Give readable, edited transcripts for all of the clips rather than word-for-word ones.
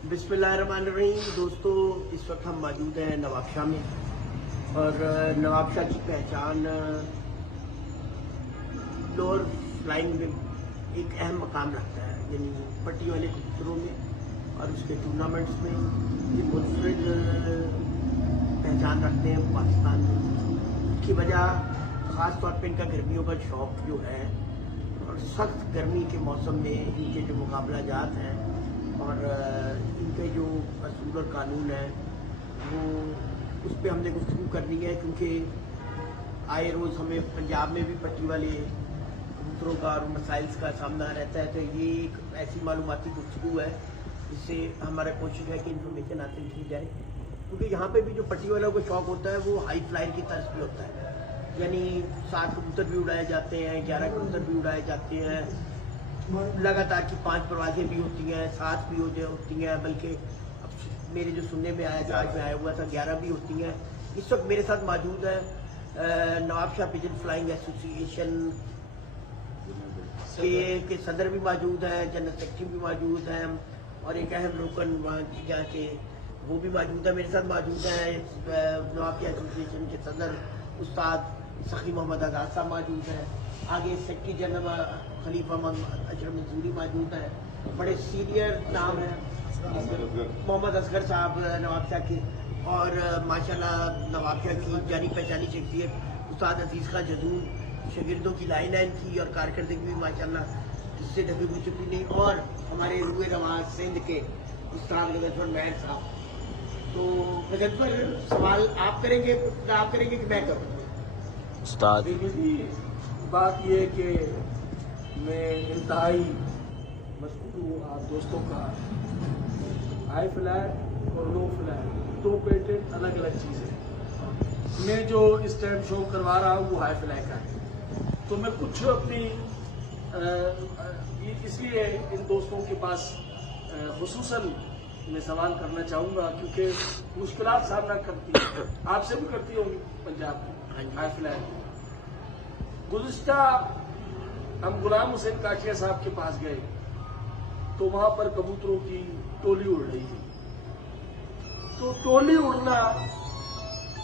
बिस्मिल्लाहिर्रहमानिर्रहीम। दोस्तों, इस वक्त हम मौजूद हैं नवाबशाह में और नवाबशाह की पहचान लोअर फ्लाइंग में एक अहम मकाम रखता है, यानी पट्टी वाले कबूतरों में और उसके टूर्नामेंट्स में ये मुनफरिद पहचान रखते हैं पाकिस्तान में। इसकी वजह ख़ास तौर पे इनका गर्मियों का शौक जो है और सख्त गर्मी के मौसम में इनके जो मुकाबला जात हैं और इनके जो असूल और कानून है वो उस पर हमने गुफ्तगू करनी है, क्योंकि आए रोज़ हमें पंजाब में भी पट्टी वाले कबूतरों का और मसाइल्स का सामना रहता है। तो ये एक ऐसी मालूमाती गुफ्तगू है जिससे हमारा कोशिश है कि इन्फॉर्मेशन हासिल की जाए, क्योंकि यहाँ पे भी जो पट्टी वालों को शौक होता है वो हाई फ्लायर की तर्ज पे होता है, यानी 7 कबूतर भी उड़ाए जाते हैं, 11 कबूतर भी उड़ाए जाते हैं, लगातार की 5 परवाजें भी होती हैं, 7 भी होती हैं, बल्कि अब मेरे जो सुनने में आया था, आज में आया हुआ था 11 भी होती हैं। इस वक्त मेरे साथ मौजूद है नवाबशाह पिजन फ्लाइंग एसोसिएशन के सदर भी मौजूद है, जनरल सेक्रेटरी भी मौजूद हैं और एक अहम रुकन यहाँ के वो भी मौजूद है। मेरे साथ मौजूद है नवाबशाह एसोसिएशन के सदर उस्ताद सखी मोहम्मद आजाद साहब मौजूद है, आगे सेक्रेटरी जनरल खलीफा अशरफ मंसूरी मौजूद है, बड़े सीनियर नाम है मोहम्मद असगर साहब नवाबशाह के, और माशाल्लाह नवाबशाह की जानी पहचानी शख्सियत उस्ताद अजीज खां जदून, शागिर्दों की लाइन है इनकी और कारकर्दगी भी माशाल्लाह जिससे ढकी हुई चुकी नहीं, और हमारे रूए रवाज सिंध के उस्ताद गजनफर महर साहब। तो गजनफर, सवाल आप करेंगे कि मैं करूँ? उस्ताद जी, बात ये है कि मैं इंतहाई मशहूर हूँ आप दोस्तों का। हाई फ्लायर और लो फ्लायर दो पेटेंट अलग अलग चीज़ है। मैं जो इस टाइम शो करवा रहा हूँ वो हाई फ्लायर का है, तो मैं कुछ अपनी इसलिए इन दोस्तों के पास खुसूसन मैं सवाल करना चाहूँगा, क्योंकि मुश्किलात सामना करती है, आपसे भी करती होंगी पंजाब में हाई फ्लायर। गुज़िश्ता हम गुलाम हुसैन काशिया साहब के पास गए तो वहां पर कबूतरों की टोली उड़ रही थी। तो टोली उड़ना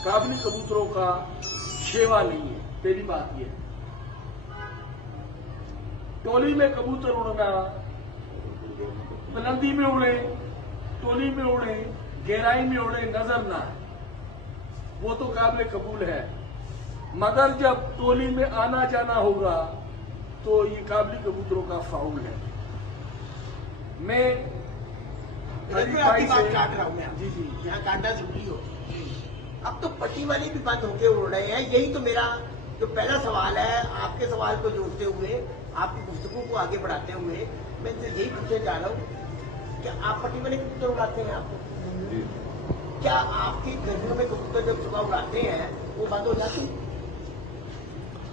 काबली कबूतरों का शेवा नहीं है। पहली बात यह, टोली में कबूतर उड़ना, बुलंदी में उड़े, टोली में उड़े, गहराई में उड़े, नजर ना है, वो तो काबिल कबूल है, मगर जब टोली में आना जाना होगा तो ये काबली कबूतरों का फाउल है। मैं आपकी बात काट रहा हूँ मैं, जी जी, यहाँ काटना जरूरी हो। अब तो पट्टी वाले भी बंद होके उड़ रहे हैं। यही तो मेरा जो पहला सवाल है, आपके सवाल को जोड़ते हुए, आपकी गुफ्तगू को आगे बढ़ाते हुए मैं तो यही पूछने जा रहा हूँ कि आप पट्टी वाले कबूतर उड़ाते हैं, आपको क्या आपकी गर्मियों में कबूतर जब सुबह उड़ाते हैं वो बंद हो जाते हैं?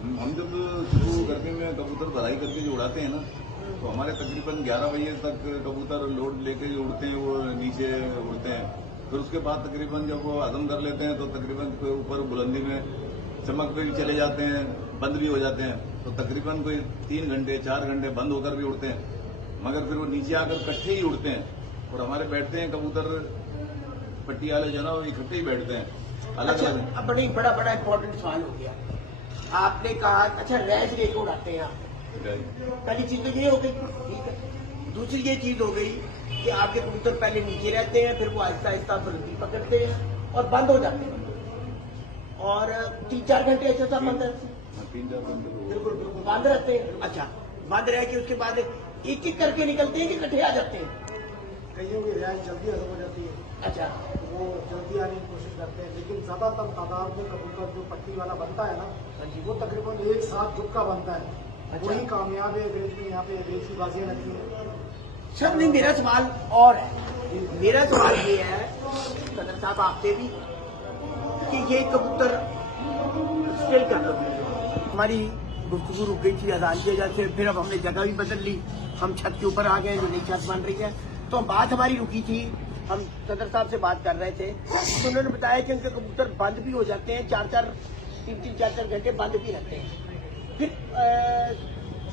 हम जब शुरू गर्मी में कबूतर भराई करके जो उड़ाते हैं ना, तो हमारे तकरीबन 11 बजे तक कबूतर लोड लेके जो उड़ते हैं वो नीचे उड़ते हैं। फिर उसके बाद तकरीबन जब वो हजम कर लेते हैं तो तकरीबन ऊपर बुलंदी में चमक पे भी चले जाते हैं, बंद भी हो जाते हैं। तो तकरीबन कोई 3 घंटे 4 घंटे बंद होकर भी उड़ते हैं, मगर फिर वो नीचे आकर इकट्ठे ही उड़ते हैं। और हमारे बैठते हैं कबूतर पट्टी वाले जो ना वो इकट्ठे ही बैठते हैं अलग अलग। अच्छा, अब बड़ा इंपॉर्टेंट सवाल हो गया। आपने कहा अच्छा रैज लेके उड़ाते हैं आप, पहली चीज तो ये हो गई, ठीक है। दूसरी ये चीज हो गई कि आपके कबूतर पहले नीचे रहते हैं, फिर वो आहिस्ता आहिस्ता बुलंदी पकड़ते हैं और बंद हो जाते हैं, और 3-4 घंटे ऐसे सब बंद रहते हैं। 3-4 घंटे बिल्कुल बंद रहते हैं। अच्छा, बंद रह के उसके बाद एक एक करके निकलते हैं कि इकट्ठे आ जाते हैं? कईयों की रिहाइश जल्दी खत्म हो जाती है, अच्छा, वो जल्दी आने की कोशिश करते हैं, लेकिन ज्यादातर तादाद में कबूतर जो पट्टी वाला बनता है ना, वो तकरीबन एक साथ जुटका बनता है। अच्छा। वही कामयाब है। रेस में यहाँ पे रेस की बाजियां लगती हैं। सर नहीं, मेरा सवाल और है। मेरा सवाल ये है सदर साहब आपसे भी कि ये कबूतर स्टिल कर लो। हमारी गुफ्तगू रुक गई थी अजान की वजह से, फिर अब हमने जगह भी बदल ली, हम छत के ऊपर आ गए, जो नई छत बन रही है। तो बात हमारी रुकी थी, हम सदर साहब से बात कर रहे थे, तो उन्होंने बताया कि उनके कबूतर बंद भी हो जाते हैं, 3-4 घंटे बंद भी रहते हैं, फिर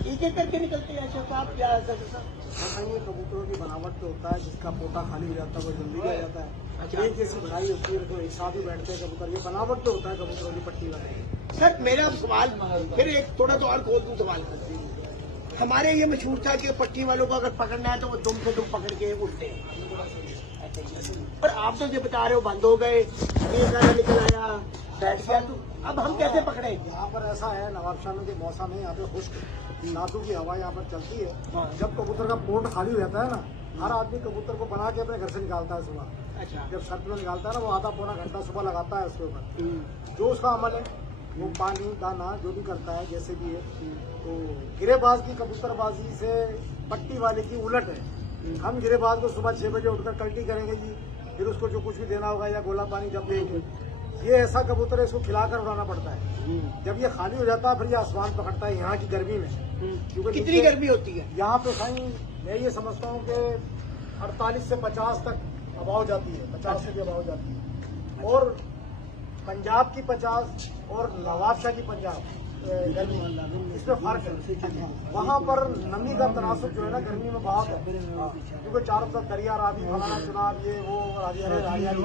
एक एक करके निकलते हैं। अच्छा साहब, क्या सदर साहब? ऐसा ही कबूतरों की बनावट तो होता है, जिसका पोटा खाली हो जाता है वो जल्दी आ जाता है। ट्रेन जैसी बनाई होती है तो एक साथ ही बैठते हैं कबूतर, ये बनावट तो होता है कबूतरों की पट्टी वाले। सर मेरा अब सवाल फिर एक थोड़ा तो और खोल दूं सवाल करते हैं। हमारे ये मशहूर था कि पट्टी वालों को अगर पकड़ना है तो वो दुम से दुम पकड़ के उठते हैं, पर आप तो ये बता रहे हो बंद हो गए, एक गाना निकल आया बैठ गया, तो अब हम कैसे पकड़े? यहाँ पर ऐसा है, नवाबशाही के मौसम में यहाँ पे खुश्क नादू की हवा यहाँ पर चलती है। जब कबूतर का पोर्ट खाली हो जाता है ना, हर आदमी कबूतर को बना के अपने घर से निकालता है सुबह। अच्छा, जब शर्त में निकालता है ना, वो आधा पौना घंटा सुबह लगाता है उसके ऊपर। जो उसका अमल है वो पानी दाना जो भी करता है जैसे भी है, तो गिरेबाज की कबूतरबाजी से पट्टी वाले की उलट है। हम गिरेबाज को सुबह 6 बजे उठकर कल्टी करेंगे जी, फिर उसको जो कुछ भी देना होगा या गोला पानी जब देंगे, ये ऐसा कबूतर है इसको खिलाकर उड़ाना पड़ता है। जब ये खाली हो जाता है फिर ये आसमान पकड़ता है यहाँ की गर्मी में। क्योंकि कितनी गर्मी होती है यहाँ पे कहीं मैं ये समझता हूँ कि 48 से 50 तक हवा जाती है, 50 से भी हवा जाती है। और पंजाब की 50 और नवाबशाह की 50 गर्मी, इसमें फर्क है। वहाँ पर नमी का तनासुब जो है ना गर्मी में बहुत है, क्योंकि चारों तरफ दरिया रावी फलाना चुनाव ये वो हरियाली।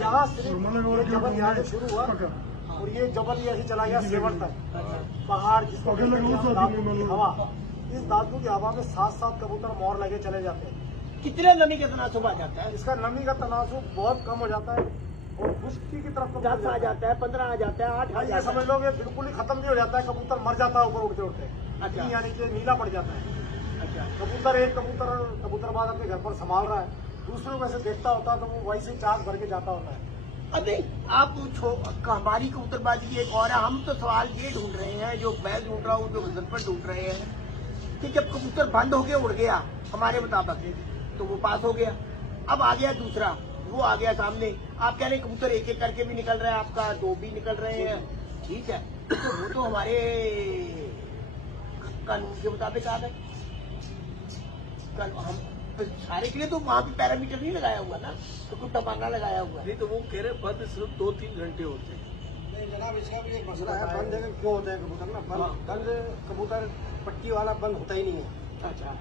यहाँ सिर्फ जबल यहाँ से शुरू हुआ और ये जबल यही चला गया सेवन तक, पहाड़ जिसको हवा, इस धातु की हवा में 7-7 कबूतर मोर लगे चले जाते हैं। कितने नमी का तनासुब आ जाता है? इसका नमी का तनासुब बहुत कम हो जाता है और खुश्की की तरफ 10 आ जाता है, 15 आ जाता है, 8 आ ये जाता समझ लो कि बिल्कुल ही खत्म भी हो जाता है, कबूतर मर जाता है ऊपर उड़ते उड़ते। अच्छा। यानी कि नीला पड़ जाता है। अच्छा, एक कबूतरबाज अपने घर पर संभाल रहा है, दूसरों को ऐसे देखता होता है तो वो वैसे ही चाक भर के जाता होता है। अभी आप हमारी कबूतरबाजी की एक और है, हम तो सवाल ये ढूंढ रहे हैं, जो मैं ढूंढ रहा हूँ, जो गजल पर ढूंढ रहे हैं कि जब कबूतर बंद होके उड़ गया हमारे मुताबिक तो वो पास हो गया, अब आ गया दूसरा, वो आ गया सामने, आप कह रहे हैं कबूतर एक एक करके भी निकल रहा है, आपका 2 भी निकल रहे हैं, ठीक है, तो वो तो हमारे कानून के मुताबिक आ गए। हम सारे के लिए तो वहाँ पे पैरामीटर नहीं लगाया हुआ ना, तो कुछ टपाना लगाया हुआ है। नहीं तो वो कह रहे बंद सिर्फ 2-3 घंटे होते हैं। नहीं जनाब, इसका भी एक मसला है, बंद क्यों होता है कबूतर ना, बंद कबूतर पट्टी वाला बंद होता ही नहीं है। अच्छा,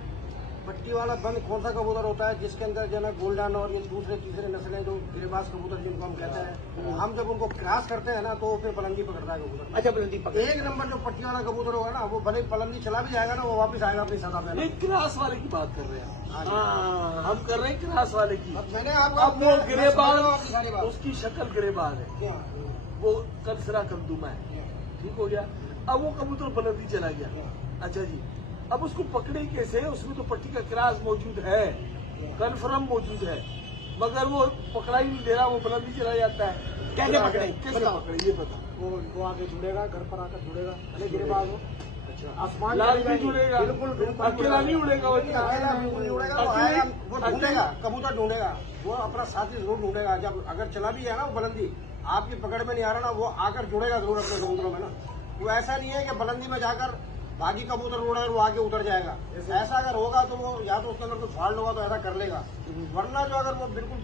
पट्टी वाला बंद कौन सा कबूतर होता है जिसके अंदर जो है ना गोल्डन और ये दूसरे तीसरे नस्लें जो गिरेबाज कबूतर जिनको हम कहते हैं, हम जब उनको क्रॉस करते हैं ना तो फिर बुलंदी पकड़ता है कबूतर। अच्छा, बुलंदी पकड़। एक नंबर जो पट्टी वाला कबूतर होगा ना, वो भले बुलंदी चला भी जाएगा ना, वो वापस आएगा अपनी सदा पे। नहीं, क्रास वाले की बात कर रहे हैं हाँ, हम कर रहे हैं क्रास वाले की। अब मैंने अब वो आपको गिरेबाज, उसकी शक्ल गिरेबाज है, वो कलसरा कमदुमा है, ठीक हो गया। अब वो कबूतर बुलंदी चला गया, अच्छा जी, अब उसको पकड़े कैसे? उसमें तो पट्टी का क्रास मौजूद है, कन्फर्म मौजूद है, मगर वो पकड़ा ही नहीं दे रहा, वो बुलंदी चला जाता है। कैसे पकड़े? कैसे पकड़े ये बता। वो आगे जुड़ेगा, घर पर आकर जुड़ेगा, भले गिरेबाज हो, आसमान लाल भी जुड़ेगा, बिल्कुल अकेला नहीं उड़ेगा, वो अकेला बिल्कुल नहीं उड़ेगा, वो आएगा, वो ढूंढेगा, कबूतर ढूंढेगा, वो अपना साथी जरूर ढूंढेगा। जब अगर चला भी है ना वो बुलंदी आपकी पकड़ में नहीं आ रहा ना, वो आकर जुड़ेगा जरूर अपने कबूतरों में ना। वो ऐसा नहीं है कि बुलंदी में जाकर बाकी कबूतर उड़ रहा है वो आगे उतर जाएगा। ऐसा अगर होगा तो वो या तो उसके अंदर कुछ फाल्ट होगा तो ऐसा कर लेगा, वरना जो अगर वो बिल्कुल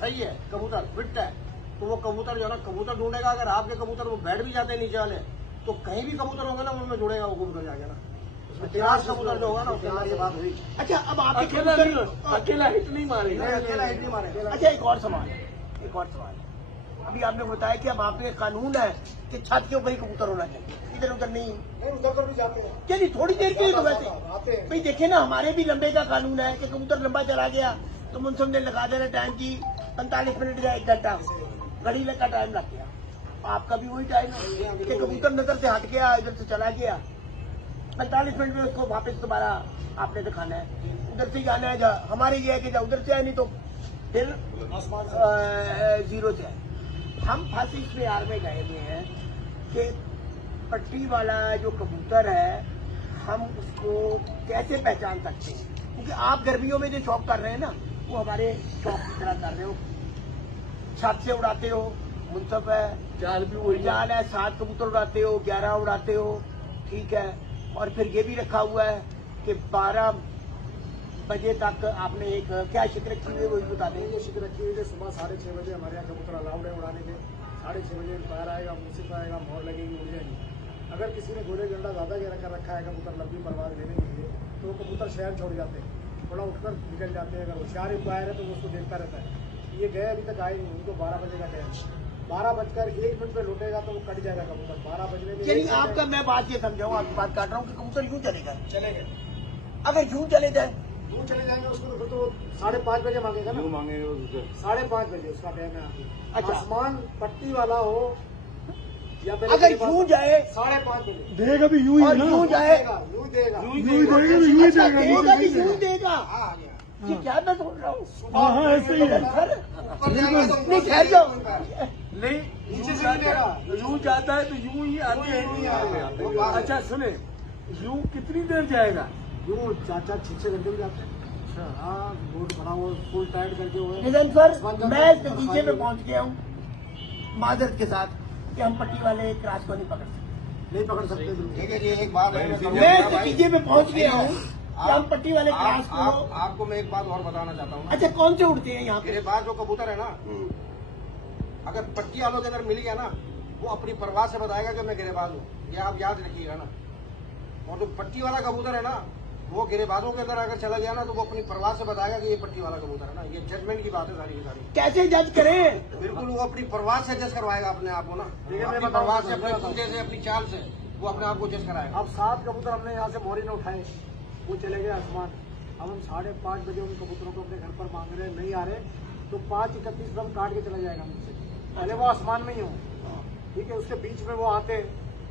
सही है कबूतर फिट है तो वो कबूतर जो है ना कबूतर ढूंढेगा। अगर आपके कबूतर वो बैठ भी जाते हैं नीचे वाले तो कहीं भी कबूतर होंगे ना उनमें जुड़ेगा, वो कबूतर जाएगा ना। तिरास कबूतर जो होगा ना उसके अंदर ये बात हुई। अच्छा, अब आपके अकेला हिट नहीं मारेगा, अकेला हिट नहीं मारेगा। अच्छा, एक और सवाल है, एक और सवाल है। अभी आपने बताया कि अब आप पे कानून है कि छत के ऊपर ही कबूतर होना चाहिए, इधर उधर नहीं। उधर पर भी जाते हैं, चलिए थोड़ी देर के लिए तो वैसे आते हैं। भाई देखिए ना, हमारे भी लंबे का कानून है कि कबूतर लंबा चला गया तो मुंसम ने लगा देना टाइम की 45 मिनट या 1 घंटा, घड़ी का टाइम लग गया। आपका भी वही टाइम है कि कबूतर नजर से हट गया, इधर से चला गया, 45 मिनट में उसको वापस दोबारा आपने दिखाना है, उधर से जाना है। हमारे ये है कि उधर से आए नहीं तो फिर जीरो से आए। हम फंस इस प्यार में गए हुए हैं कि पट्टी वाला जो कबूतर है हम उसको कैसे पहचान सकते हैं, क्योंकि आप गर्मियों में जो शौक कर रहे हैं ना वो हमारे शौक की तरह कर रहे हो, छत से उड़ाते हो, मुनसफ है, जाल भी वही जाल है, 7 कबूतर उड़ाते हो, 11 उड़ाते हो, ठीक है। और फिर ये भी रखा हुआ है कि 12 बजे तक आपने एक क्या शिक रखी हुई है वही बता दें। ये शिक रखी हुई है सुबह 6:30 बजे हमारे यहाँ कबूतर अलाउड है उड़ाने के। 6:30 बजे फायर आएगा, मुंसिफ आएगा, मोहर लगेगी, उड़ जाएगी। अगर किसी ने गोले झंडा ज्यादा कर रखा है कबूतर लंबी परवाज लेने के लिए तो कबूतर शहर छोड़ जाते हैं, थोड़ा उठकर निकल जाते हैं। अगर होशियार एम्पायर है तो वो उसको देखता रहता है। ये गए अभी तक आए नहीं, उनको 12 बजे का टाइम, 12:01 पे लौटेगा तो वो कट जाएगा कबूतर। 12 बजने में चलिए आपका मैं बात ये समझाऊँ, आपकी बात काट रहा हूँ कि कबूतर यूं चलेगा, चलेंगे, अगर यूं चले जाए दूर चले जाएंगे उसको तो फिर तो 5:30 बजे मांगेगा ना, क्यों मांगेंगे उससे? 5:30 बजे उसका टाइम है। अच्छा। आसमान पट्टी वाला हो या पहले अगर यूं जाए 5:30 बजे देगा भी यूं ही और ना, यूं जाए यूं ही देगा। यूं ही देगा भी यूं ही अच्छा, देगा, देगा भी नीचे यूं देगा। हाँ, आ गया। ये क्या मैं सुन रहा हूँ? हाँ हाँ ऐसे ही है। सर ऊपर जाएगा तो नहीं ठहर जाओ, नहीं, नीचे यूं से जाता मिलेगा। है, यूं जाता है तो यूं ही आते यूं ही हैं। आएगा। अच्छा सुने, यूं कितनी देर जाएगा? यूं 4-4, 6-6 घंटे में जाते हैं। हाँ, बोर्ड बना हुआ फुल टाइट करके हुए। निधन सर मैं इस नतीजे में पहुंच गया हूँ माजरत के साथ कि हम पट्टी वाले क्रास को नहीं पकड़ सकते। नहीं पकड़ सकते बिल्कुल। ठीक है जी, एक बात है मैं इस नतीजे में पहुंच गया हूँ कि हम पट्टी वाले क्रास को आपको मैं एक बात और बताना चाहता हूँ। अच्छा कौन से उड़ते हैं यहाँ पे? गिरेबाज जो कबूतर है ना, अगर पट्टी वालों के अंदर मिल गया ना, वो अपनी परवाह से बताएगा कि मैं गिरेबाज हूँ, ये आप याद रखिएगा ना। और जो पट्टी वाला कबूतर है ना, वो गिरेबाजों के अंदर अगर चला गया ना, तो वो अपनी परवाह से बताएगा कि ये पट्टी वाला कबूतर है ना। ये जजमेंट की बात है सारी की सारी। कैसे जज करें? बिल्कुल वो अपनी परवाह से जज करवाएगा अपने आप को ना, ठीक है, मैं अपनी बताऊं, परवाह से, मैं अपने बताऊं। कूदे से, अपनी चाल से वो अपने आप को जज कराएगा। अब 7 कबूतर हमने यहाँ से मोरी ने उठाए, वो चले गए आसमान। अब हम 5:30 बजे उन कबूतरों को अपने घर पर मांग रहे हैं, नहीं आ रहे तो 5:31 पर हम काट के चला जाएगा मुझसे। पहले वो आसमान में ही हो, ठीक है, उसके बीच में वो आते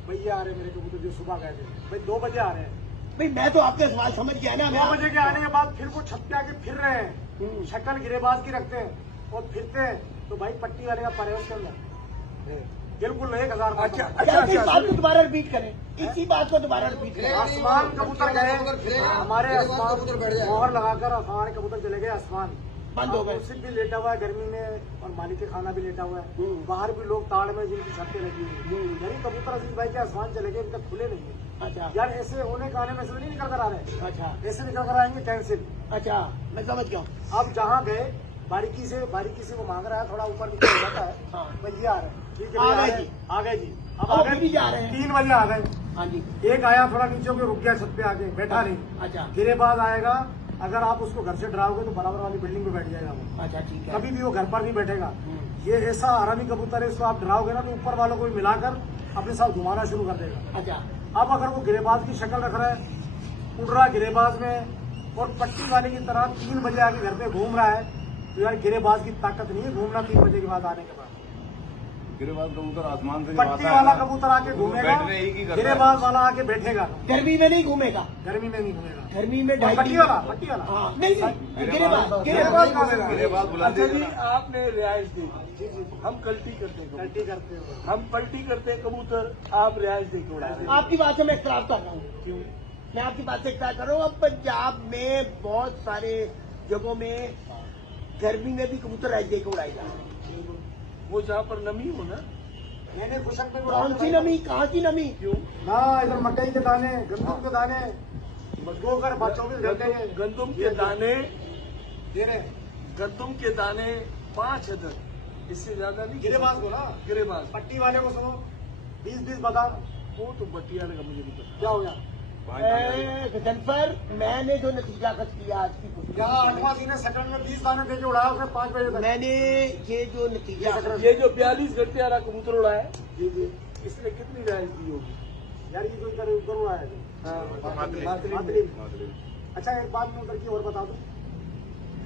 भैया आ रहे मेरे कबूतर जो सुबह गए थे, भाई 2 बजे आ रहे हैं। भाई मैं तो आपका सवाल समझ गया ना। 2 बजे के आने के बाद फिर वो छत पे आके फिर रहे हैं, शक्ल गिरेबाज की रखते हैं और फिरते हैं, तो भाई पट्टी वाले का परे उसके अंदर बिल्कुल 1000। अच्छा क्या इस बात को दोबारा रिपीट करें, इसी बात को दोबारा रिपीट करें। आसमान कबूतर गए, हमारे आसमान मोहर लगाकर हमारे कबूतर चले गए आसमान, बंद हो गए। मुर्शिद भी लेटा हुआ है गर्मी में और मालिक के खाना भी लेटा हुआ है। बाहर भी लोग ताड़ में जिनकी छतें लगी हुई है, यानी कबूतर अजीज भाई के आसमान चले गए, इनका खुले नहीं है। अच्छा यार ऐसे होने का आने में से नहीं निकल कर आ रहे, अच्छा ऐसे निकल कर आएंगे कैंसिल। अच्छा मैं समझ गया हूँ। अब जहाँ गए बारीकी से वो मांग रहा है, थोड़ा ऊपर नीचे हो जाता है, हाँ। भाई ये आ रहे हैं, ठीक है, आ भैया गए जी। आ गए जी। अब अब आ अभी भी जा रहे हैं। 3 बजे आ गए, हाँ जी एक आया थोड़ा नीचे होकर रुक गया छत पे आके, बैठा नहीं। अच्छा गिरेबाज आएगा, अगर आप उसको घर से डराओगे तो बराबर वाली बिल्डिंग में बैठ जाएगा वो, अच्छा ठीक है। कभी भी वो घर पर नहीं बैठेगा। ये ऐसा आरामी कबूतर है, इसको आप डराओगे ना तो ऊपर वालों को भी मिलाकर अपने साथ घुमाना शुरू कर देगा। अच्छा अब अगर वो गिरेबाज की शक्ल रख रहा है, उड़ रहा है गिरेबाज में और पट्टी वाले की तरह 3 बजे आके घर पे घूम रहा है, तो यार गिरेबाज की ताकत नहीं है घूमना 3 बजे के बाद आने के बाद। गिरेबाज कबूतर आसमान से जब पट्टी आता है वाला ना, कबूतर आके तो घूमेगा, बैठने ही की करता है। गिरेबाज वाला आके बैठेगा, गर्मी में नहीं घूमेगा, गर्मी में नहीं घूमेगा। गर्मी में और पट्टी वाला हाँ नहीं गिरेबाज गिरेबाज कहाँ से गिरेबाज बुलाते अच्छा जी, हैं ना। आपने रियायत दी, हम कल्टी करते हैं कबूतर। गलती करते हो। हम पलटी करते हैं कबूतर, आप रियायत दे के उड़ा रहे हैं। आपकी बात से मैं इख्तलाफ कर रहा हूँ। क्यों? मैं आपकी बात से इख्तलाफ कर रहा हूँ। अब पंजाब में बहुत सारे जगहों में गर्मी में भी कबूतर राइज दे के उड़ाए जा रहे हैं। वो जहाँ पर नमी हो ना, मैंने खुशक में कौन सी नमी, कहाँ की नमी? क्यों? ना इधर मकई के दाने, गंदम के दाने, गोकर 24 घंटे गंदम के दाने, दे रहे, गंदम के दाने 5 अदद, इससे ज्यादा नहीं। गिरेबाज को ना, गिरेबाज, पट्टी वाले को सुनो, 20-20 बादाम, वो तो बटिया का मुझे नहीं पता। क्या हो गया? गजनफर मैंने जो नतीजा खर्च किया आज की कुछ यहाँ 8वां दिन है, सेकंड में 20 दाने देके उड़ाया उसने 5 बजे तक। मैंने ये जो नतीजा ये जो 42 घंटे वाला कबूतर उड़ा है, जी जी, इसने कितनी रियायत दी होगी? यार ये जो इधर उधर उड़ाया है, हाँ, मातली। अच्छा एक बात मैं उधर की और बता दूं,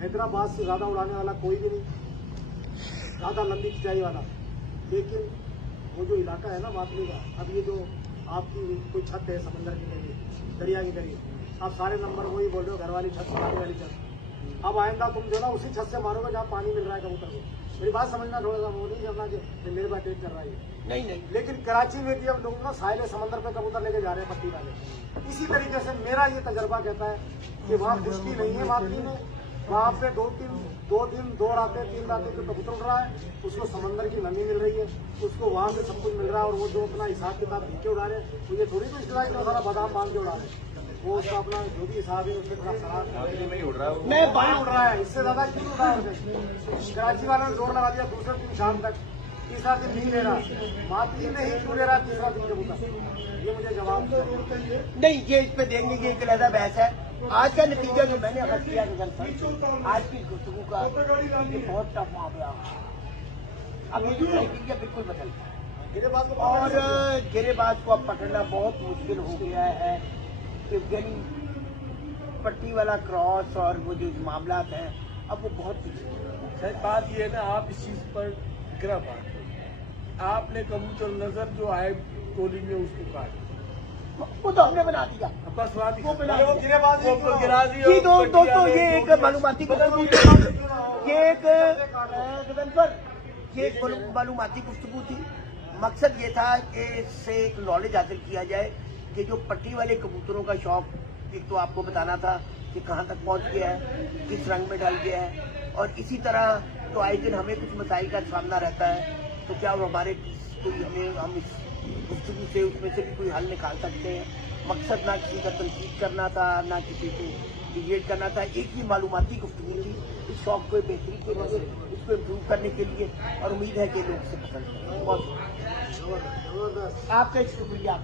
हैदराबाद से ज्यादा उड़ाने वाला कोई भी नहीं, ज्यादा लंबी खिंचाई वाला। लेकिन वो जो इलाका है ना मातली का, अब ये जो आपकी कोई छत है समंदर के करीब, दरिया के करीब, आप सारे नंबर वही बोल रहे हो, घर वाली छत, बनाने वाली छत। अब आइंदा तुम जो ना उसी छत से मारोगे जहाँ पानी मिल रहा है कबूतर को। मेरी बात समझना, थोड़ा सा वो नहीं करना कि मेरे बात टेक कर रहा है। नहीं नहीं लेकिन कराची में भी अब लोग ना साहिल समंदर पे कबूतर लेके जा रहे हैं पट्टी वाले। इसी तरीके से मेरा ये तजर्बा कहता है कि वहाँ खुशकी नहीं है मातली में, वहाँ पे 2 दिन 2 रातें 3 रातें जो कबूतर उड़ रहा है, उसको समंदर की नमी मिल रही है, उसको वहाँ से सब कुछ मिल रहा है। और वो जो अपना हिसाब किताब लिख के उड़ा रहे हैं, तो ये थोड़ी कुछ इतना इतना सारा बादाम बांध के उड़ा रहे हैं, वो उसका अपना जो भी हिसाब है उसमें थोड़ा खराब मातली में ही उड़ रहा है वो। मैं बाहर उड़ रहा है, इससे ज्यादा क्यों उड़ रहा है? कराची वालों ने जोर लगा दिया दूसरे दिन शाम तक, तीसरा दिन नहीं ले रहा, मातली में ही क्यों ले रहा है तीसरा दिन कबूतर? ये मुझे जवाब दो। नहीं, ये इस पे देंगे कि एक अलग बहस है। आज का नतीजा जो मैंने अगर किया आज की गुफ्तगू का ये बहुत टफ मामला अब ये जो क्राइटेरिया बिल्कुल बदल गया और गिरेबाज को अब पकड़ना बहुत मुश्किल हो गया है कि पट्टी वाला क्रॉस और वो जो मामला हैं अब वो बहुत सर बात ये है ना, आप इस चीज पर गिरा आपने कबूतर नजर जो आए टोली में उसको काट वो तो हमने बना दिया बस बात वो बना वो दिया। गिरा दिया जी दोस्तों ये एक मालूमाती गुफ्तगू थी ये एक मालूमाती गुफ्तगू थी। मकसद ये था कि इससे एक नॉलेज हासिल किया जाए कि जो पट्टी वाले कबूतरों का शौक एक तो आपको बताना था कि कहाँ तक पहुँच गया है, किस रंग में ढल गया है और इसी तरह तो आए दिन हमें कुछ मसाइल का सामना रहता है तो क्या वो हमारे कोई हम इस गुफ्तगू से उसमें से भी कोई हल निकाल सकते हैं। मकसद ना किसी का तनकीद करना था ना किसी को डिबेट करना था, एक ही मालूमाती गुफ्तगू थी इस शौक को बेहतरी के लिए इसको इम्प्रूव करने के लिए और उम्मीद है कि लोग इसे पसंद करेंगे। बहुत आपका शुक्रिया।